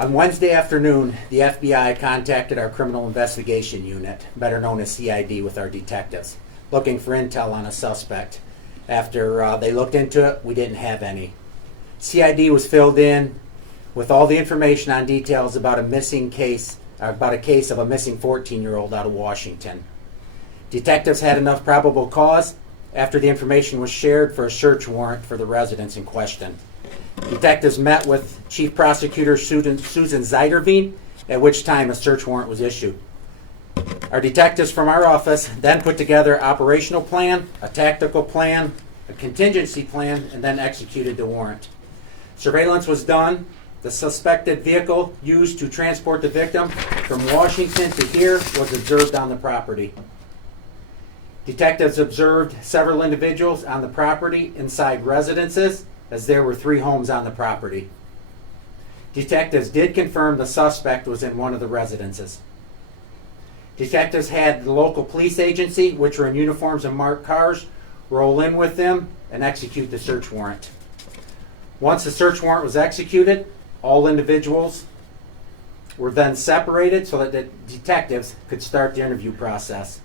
On Wednesday afternoon, the FBI contacted our Criminal Investigation Unit, better known as CID, with our detectives, looking for intel on a suspect. After they looked into it, we didn't have any. CID was filled in with all the information on details about a case of a missing 14-year-old out of Washington. Detectives had enough probable cause after the information was shared for a search warrant for the residence in question. Detectives met with Chief Prosecutor Susan Zeiderveen, at which time a search warrant was issued. Our detectives from our office then put together an operational plan, a tactical plan, a contingency plan, and then executed the warrant. Surveillance was done. The suspected vehicle used to transport the victim from Washington to here was observed on the property. Detectives observed several individuals on the property inside residences, as there were 3 homes on the property. Detectives did confirm the suspect was in one of the residences. Detectives had the local police agency, which were in uniforms and marked cars, roll in with them and execute the search warrant. Once the search warrant was executed, all individuals were then separated so that the detectives could start the interview process.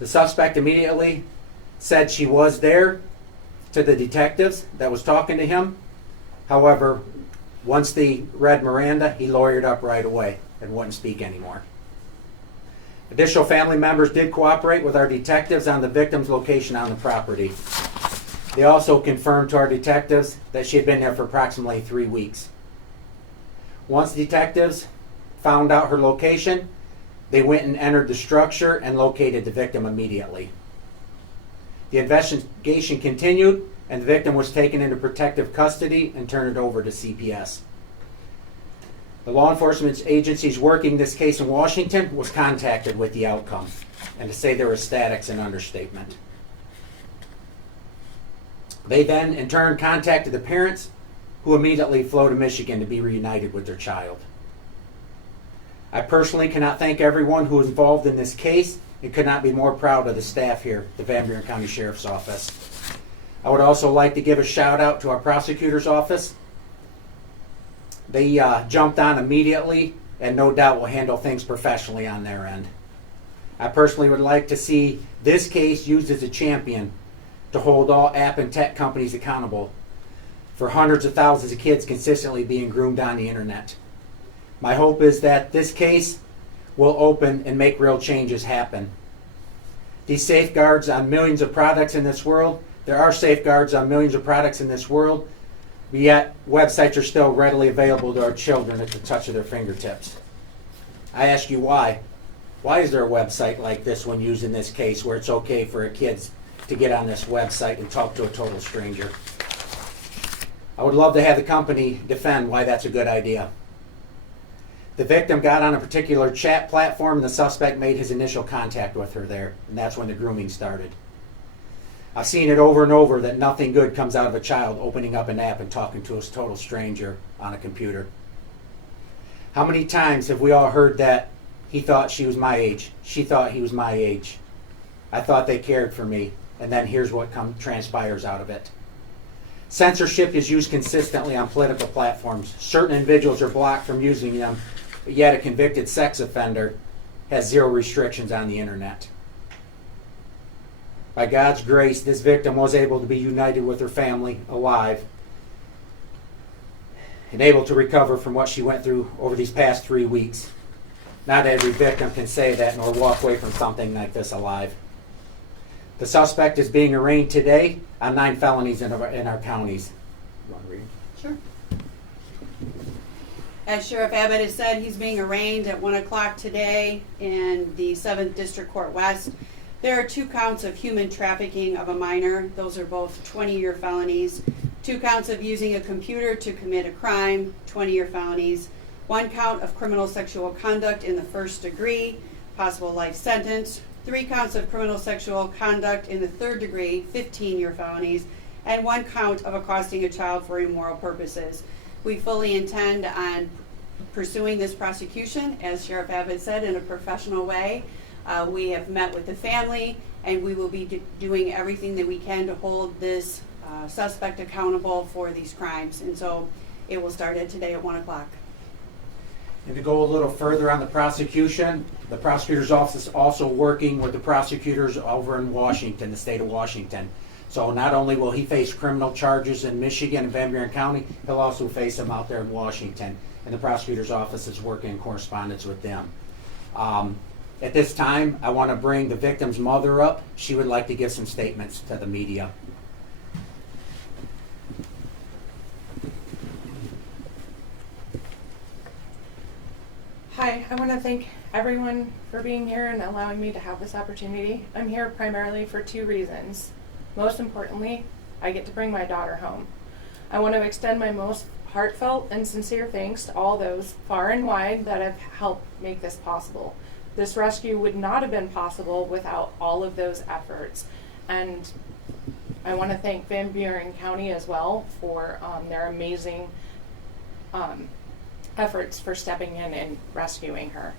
The suspect immediately said she was there to the detectives that was talking to him. However, once they read Miranda, he lawyered up right away and wouldn't speak anymore. Additional family members did cooperate with our detectives on the victim's location on the property. They also confirmed to our detectives that she had been there for approximately 3 weeks. Once detectives found out her location, they went and entered the structure and located the victim immediately. The investigation continued, and the victim was taken into protective custody and turned over to CPS. The law enforcement agencies working this case in Washington was contacted with the outcome, and to say they were ecstatic's an understatement. They then, in turn, contacted the parents, who immediately flew to Michigan to be reunited with their child. I personally cannot thank everyone who was involved in this case and could not be more proud of the staff here at the Van Buren County Sheriff's Office. I would also like to give a shout out to our prosecutor's office. They jumped on immediately and no doubt will handle things professionally on their end. I personally would like to see this case used as a champion to hold all app and tech companies accountable for hundreds of thousands of kids consistently being groomed on the internet. My hope is that this case will open and make real changes happen. These safeguards on millions of products in this world, there are safeguards on millions of products in this world, but yet websites are still readily available to our children at the touch of their fingertips. I ask you why. Why is there a website like this one used in this case where it's okay for kids to get on this website and talk to a total stranger? I would love to have the company defend why that's a good idea. The victim got on a particular chat platform and the suspect made his initial contact with her there, and that's when the grooming started. I've seen it over and over that nothing good comes out of a child opening up an app and talking to a total stranger on a computer. How many times have we all heard that he thought she was my age, she thought he was my age, I thought they cared for me, and then here's what transpires out of it. Censorship is used consistently on political platforms. Certain individuals are blocked from using them, but yet a convicted sex offender has zero restrictions on the internet. By God's grace, this victim was able to be united with her family, alive, and able to recover from what she went through over these past 3 weeks. Not every victim can say that nor walk away from something like this alive. The suspect is being arraigned today on 9 felonies in our counties. You want to read? Sure. As Sheriff Abbott has said, he's being arraigned at 1 o'clock today in the 7th District Court West. There are 2 counts of human trafficking of a minor. Those are both 20-year felonies. 2 counts of using a computer to commit a crime, 20-year felonies. 1 count of criminal sexual conduct in the 1st degree, possible life sentence. 3 counts of criminal sexual conduct in the 3rd degree, 15-year felonies. And 1 count of accosting a child for immoral purposes. We fully intend on pursuing this prosecution, as Sheriff Abbott said, in a professional way. We have met with the family, and we will be doing everything that we can to hold this suspect accountable for these crimes. And so It will start today at 1 o'clock. And to go a little further on the prosecution, the prosecutor's office is also working with the prosecutors over in Washington, the state of Washington. So not only will he face criminal charges in Michigan and Van Buren County, he'll also face them out there in Washington. And the prosecutor's office is working in correspondence with them. At this time, I want to bring the victim's mother up. She would like to give some statements to the media. Hi, I want to thank everyone for being here and allowing me to have this opportunity. I'm here primarily for 2 reasons. Most importantly, I get to bring my daughter home. I want to extend my most heartfelt and sincere thanks to all those far and wide that have helped make this possible. This rescue would not have been possible without all of those efforts. And I want to thank Van Buren County as well for their amazing efforts for stepping in and rescuing her.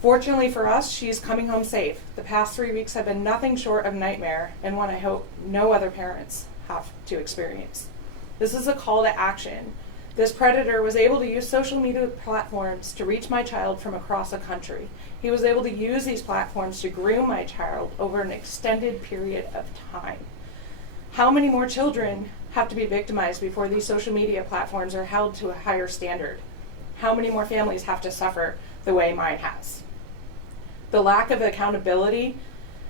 Fortunately for us, she's coming home safe. The past 3 weeks have been nothing short of nightmare, and one I hope no other parents have to experience. This is a call to action. This predator was able to use social media platforms to reach my child from across the country. He was able to use these platforms to groom my child over an extended period of time. How many more children have to be victimized before these social media platforms are held to a higher standard? How many more families have to suffer the way mine has? The lack of accountability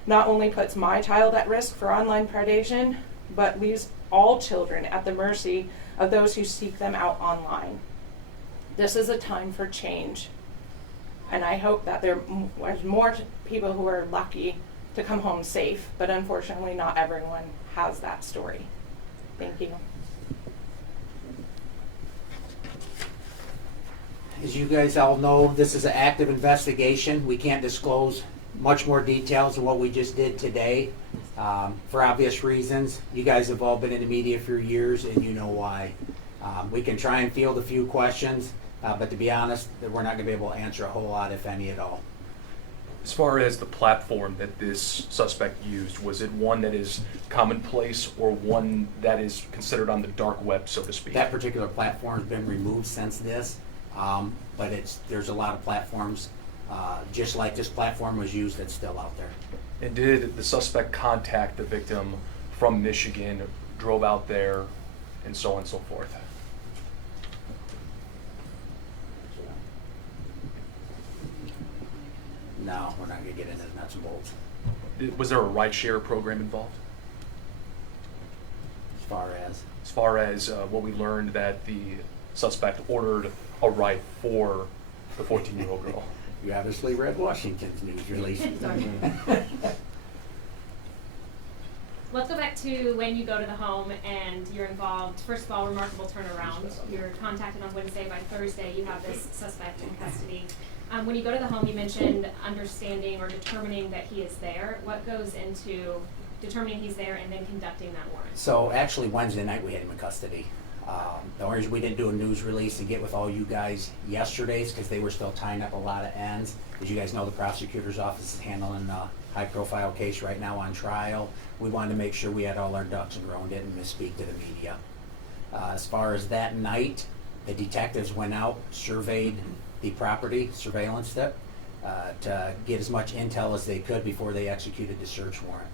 not only puts my child at risk for online predation, but leaves all children at the mercy of those who seek them out online. This is a time for change, and I hope that there's more people who are lucky to come home safe, but unfortunately not everyone has that story. Thank you. As you guys all know, this is an active investigation. We can't disclose much more details than what we just did today, for obvious reasons. You guys have all been in the media for years, and you know why. We can try and field a few questions, but to be honest, we're not going to be able to answer a whole lot, if any at all. As far as the platform that this suspect used, was it one that is commonplace or one that is considered on the dark web, so to speak? That particular platform has been removed since this, but there's a lot of platforms, just like this platform was used, that's still out there. And did the suspect contact the victim from Michigan, drove out there, and so on and so forth? No, we're not going to get into the nuts and bolts. Was there a rideshare program involved? As As far as what we learned that the suspect ordered a ride for the 14-year-old girl. You obviously read Washington's news release. Let's go back to when you go to the home and you're involved. First of all, remarkable turnaround. You're contacted on Wednesday. By Thursday, you have this suspect in custody. When you go to the home, you mentioned understanding or determining that he is there. What goes into determining he's there and then conducting that warrant? So actually Wednesday night we had him in custody. The only reason we didn't do a news release to get with all you guys yesterday is because they were still tying up a lot of ends. As you guys know, the prosecutor's office is handling a high-profile case right now on trial. We wanted to make sure we had all our ducks in a row and didn't misspeak to the media. As far as that night, the detectives went out, surveyed the property, surveillanced it, to get as much intel as they could before they executed the search warrant.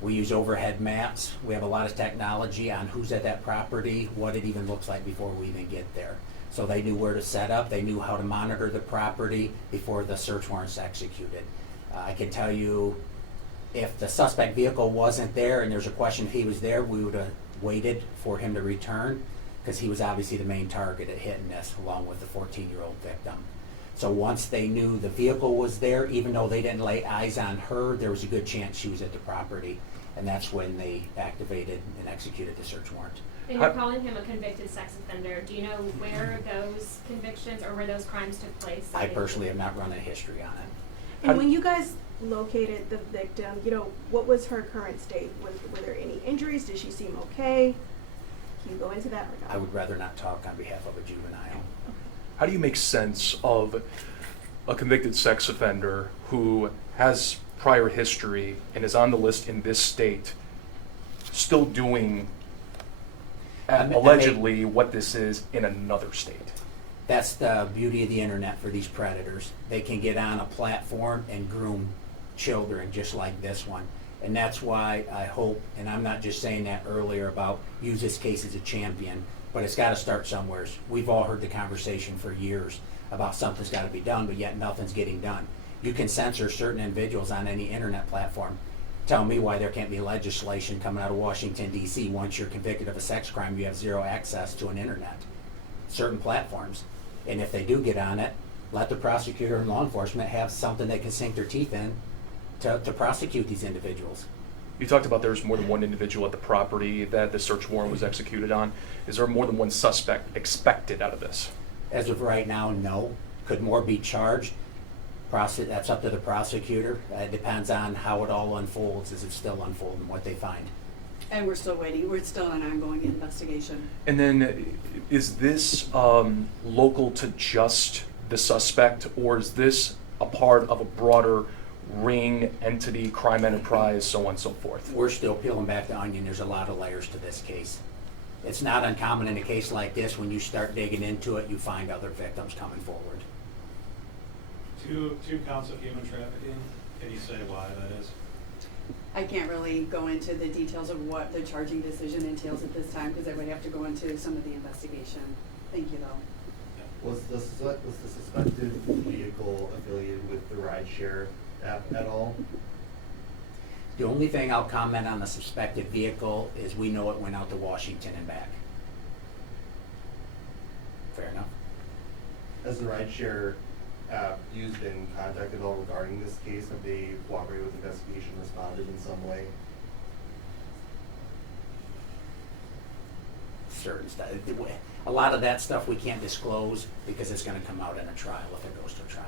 We use overhead maps. We have a lot of technology on who's at that property, what it even looks like before we even get there. So they knew where to set up, they knew how to monitor the property before the search warrant's executed. I can tell you, if the suspect vehicle wasn't there and there's a question if he was there, we would have waited for him to return, because he was obviously the main target at hitting this, along with the 14-year-old victim. So once they knew the vehicle was there, even though they didn't lay eyes on her, there was a good chance she was at the property. And that's when they activated and executed the search warrant. And you're calling him a convicted sex offender. Do you know where those convictions or where those crimes took place? I personally have not run a history on it. And when you guys located the victim, what was her current state? Were there any injuries? Did she seem okay? Can you go into that or no? I would rather not talk on behalf of a juvenile. How do you make sense of a convicted sex offender who has prior history and is on the list in this state still doing allegedly what this is in another state. That's the beauty of the internet for these predators. They can get on a platform and groom children just like this one. And that's why I hope, and I'm not just saying that earlier about use this case as a champion, but it's got to start somewhere. We've all heard the conversation for years about something's got to be done, but yet nothing's getting done. You can censor certain individuals on any internet platform. Tell me why there can't be legislation coming out of Washington, D.C. Once you're convicted of a sex crime, you have zero access to an internet, certain platforms. And if they do get on it, let the prosecutor and law enforcement have something they can sink their teeth in to prosecute these individuals. You talked about there's more than one individual at the property that the search warrant was executed on. Is there more than one suspect expected out of this? As of right now, no. Could more be charged? That's up to the prosecutor. It depends on how it all unfolds, as it's still unfolding, what they find. And we're still waiting. We're still in an ongoing investigation. And then is this local to just the suspect, or is this a part of a broader ring, entity, crime enterprise, so on and so forth? We're still peeling back the onion. There's a lot of layers to this case. It's not uncommon in a case like this, when you start digging into it, you find other victims coming forward. Two counts of human trafficking. Can you say why that is? I can't really go into the details of what the charging decision entails at this time, because I would have to go into some of the investigation. Thank you, though. Was the suspected vehicle affiliated with the rideshare app at all? The only thing I'll comment on the suspected vehicle is we know it went out to Washington and back. Fair enough. Has the rideshare app used in contact at all regarding this case? Have they cooperated with the investigation, responded in some way? Certain stuff. A lot of that stuff we can't disclose because it's going to come out in a trial if it goes to a trial.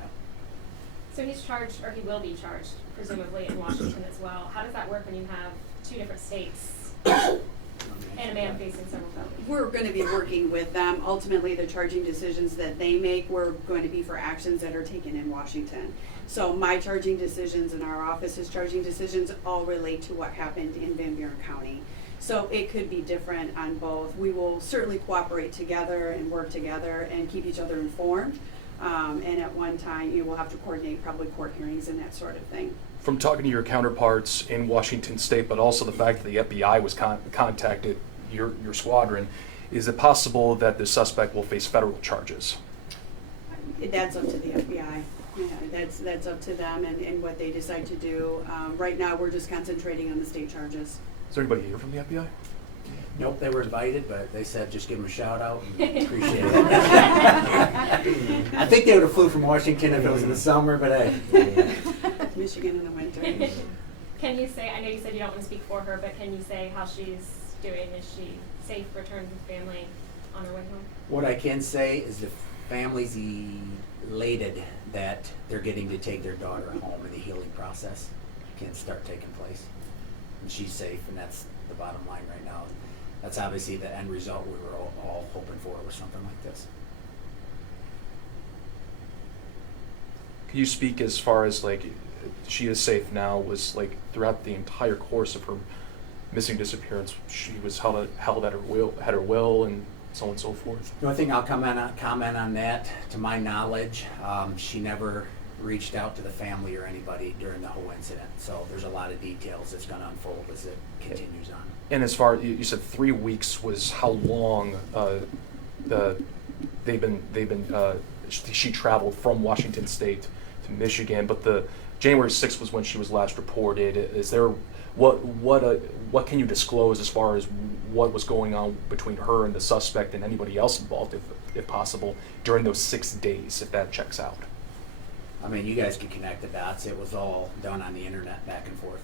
So he's charged, or he will be charged, presumably in Washington as well. How does that work when you have two different states and a man facing several felonies? We're going to be working with them. Ultimately, the charging decisions that they make, we're going to be for actions that are taken in Washington. So my charging decisions and our office's charging decisions all relate to what happened in Van Buren County. So it could be different on both. We will certainly cooperate together and work together and keep each other informed. And at one time, you will have to coordinate probably court hearings and that sort of thing. From talking to your counterparts in Washington State, but also the fact that the FBI was contacted your squadron, is it possible that the suspect will face federal charges? That's up to the FBI. Yeah, that's up to them and what they decide to do. Right now, we're just concentrating on the state charges. Is there anybody here from the FBI? Nope, they were invited, but they said just give them a shout out and appreciate it. I think they would have flew from Washington if it was in the summer, but hey. Michigan in the winter. Can you say, I know you said you don't want to speak for her, but can you say how she's doing? Is she safe, returned with family on her way home? What I can say is the family's elated that they're getting to take their daughter home and the healing process can start taking place. And she's safe, and that's the bottom line right now. That's obviously the end result we were all hoping for with something like this. Can you speak as far as, like, she is safe now, was, like, throughout the entire course of her missing disappearance, she was held at her will, and so on and so forth? The only thing I'll comment on that, to my knowledge, she never reached out to the family or anybody during the whole incident. So there's a lot of details that's going to unfold as it continues on. And as far, you said 3 weeks was how long she traveled from Washington State to Michigan, but the January 6th was when she was last reported. Is there what can you disclose as far as what was going on between her and the suspect and anybody else involved, if possible, during those 6 days, if that checks out? I mean, you guys can connect the dots. It was all done on the internet, back and forth.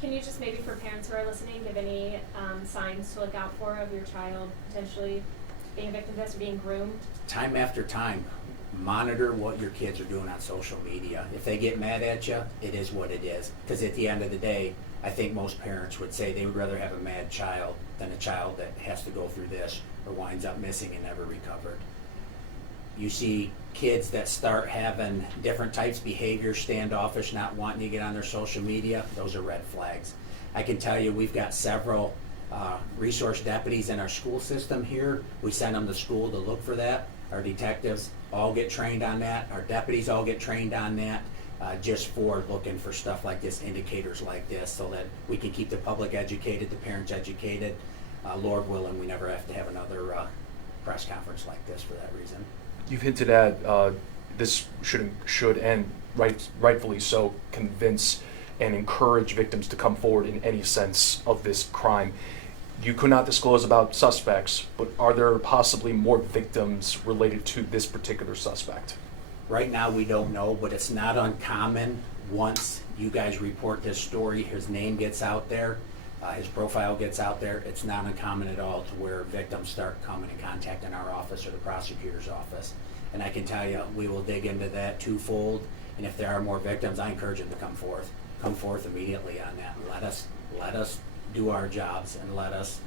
Can you just maybe, for parents who are listening, give any signs to look out for of your child potentially being a victim of this or being groomed? Time after time, monitor what your kids are doing on social media. If they get mad at you, it is what it is. Because at the end of the day, I think most parents would say they would rather have a mad child than a child that has to go through this or winds up missing and never recovered. You see kids that start having different types of behavior, standoffish, not wanting to get on their social media, those are red flags. I can tell you, we've got several resource deputies in our school system here. We send them to school to look for that. Our detectives all get trained on that. Our deputies all get trained on that, just for looking for stuff like this, indicators like this, so that we can keep the public educated, the parents educated. Lord willing, we never have to have another press conference like this for that reason. You've hinted at this should and rightfully so convince and encourage victims to come forward in any sense of this crime. You could not disclose about suspects, but are there possibly more victims related to this particular suspect? Right now, we don't know, but it's not uncommon. Once you guys report this story, his name gets out there, his profile gets out there, it's not uncommon at all to where victims start coming and contacting our office or the prosecutor's office. And I can tell you, we will dig into that twofold, and if there are more victims, I encourage them to come forth immediately on that, and let us do our jobs, and let us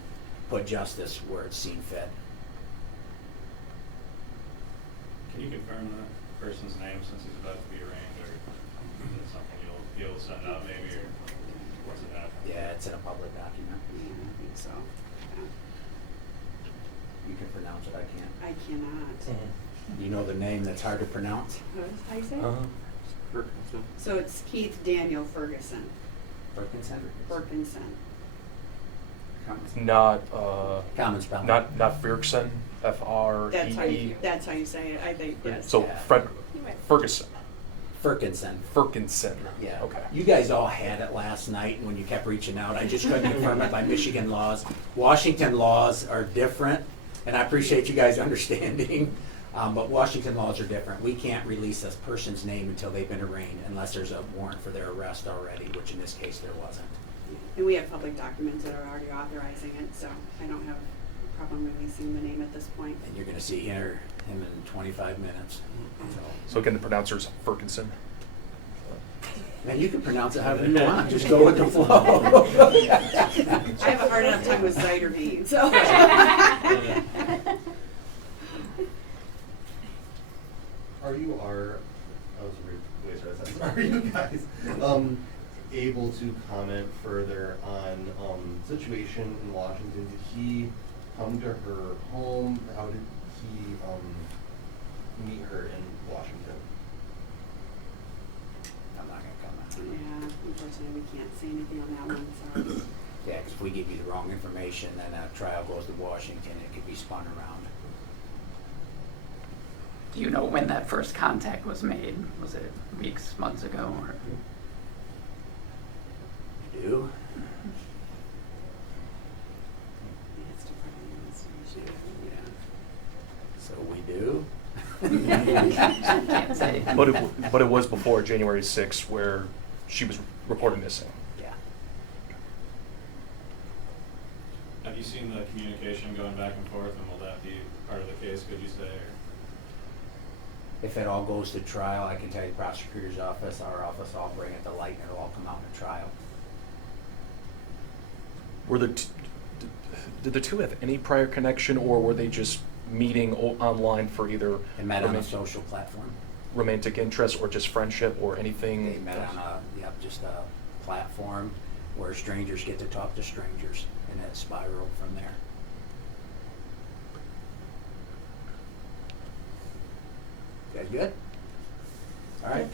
put justice where it's seen fit. Can you confirm the person's name since he's about to be arraigned, or is it something you'll be able to send out maybe, or what's it happen? Yeah, it's in a public document. Yeah, I think so. You can pronounce it, I can't. I cannot. You know the name that's hard to pronounce? How you say it? So it's Keith Daniel Ferguson. Ferguson. Not Common spelling. not Ferguson, F-R-E-E. That's how you say it, I think, yes. So Yeah. Ferguson. Ferguson. Yeah. Okay. You guys all had it last night when you kept reaching out. I just couldn't confirm it by Michigan laws. Washington laws are different, and I appreciate you guys understanding. But Washington laws are different. We can't release a person's name until they've been arraigned unless there's a warrant for their arrest already, which in this case there wasn't. And we have public documents that are already authorizing it, so I don't have a problem releasing the name at this point. And you're gonna see him in 25 minutes. So again, the pronouncer's Ferguson. Man, you can pronounce it however you want. Just go with the flow. I have a hard enough time with cider beans, so. Are you guys able to comment further on situation in Washington? Did he come to her home? How did he meet her in Washington? I'm not gonna comment. Yeah, unfortunately, we can't say anything on that one, sorry. Yeah, 'cause if we give you the wrong information, then a trial goes to Washington, it could be spun around. Do you know when that first contact was made? Was it weeks, months ago, or? You do? It's Department of Administration, So we do? Can't say. But it was before January 6th where she was reported missing. Yeah. Have you seen the communication going back and forth, and will that be part of the case, could you say, or? If it all goes to trial, I can tell you prosecutor's office, our office, all bring it to light, and it'll all come out in a trial. Did the two have any prior connection, or were they just meeting online for either They met on a social platform. romantic interest or just friendship or anything? They met on just a platform where strangers get to talk to strangers, and it spiraled from there. You guys good? All right.